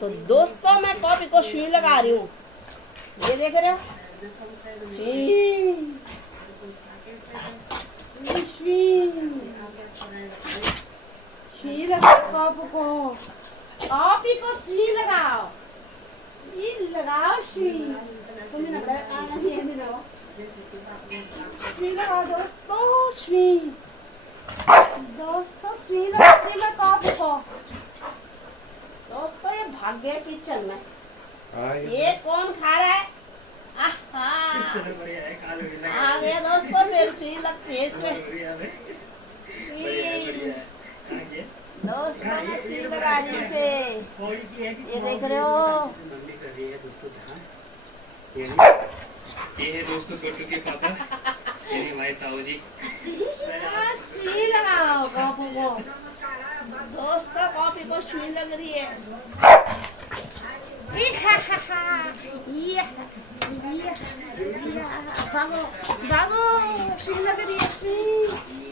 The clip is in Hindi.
तो दोस्तों मैं कॉफी को सुई लगा रही हूँ, ये देख रहे हो। सुई लगाओ कॉफी को सुई लगाओ, ये लगाओ सुई। तुम्हें लग रहा है आना नहीं लगाओ, सुई लगाओ दोस्तों, सुई दोस्तों, सुई लगाती मैं कॉफी को। दोस्तों ये भाग गए किचन में, ये कौन खा रहा है? आ गया दोस्तों, मेरी सुई लगती है इसमें। दोस्तों मैं सुई लगा रही से, ये देख रहे हो। ये है दोस्तों छोटू के पापा, ये हमारे ताऊ जी। सुई लगाओ कॉफी को दोस्तों, कॉफी को सुई लग रही है। भागो भागो, सुई लग रही है, सुई।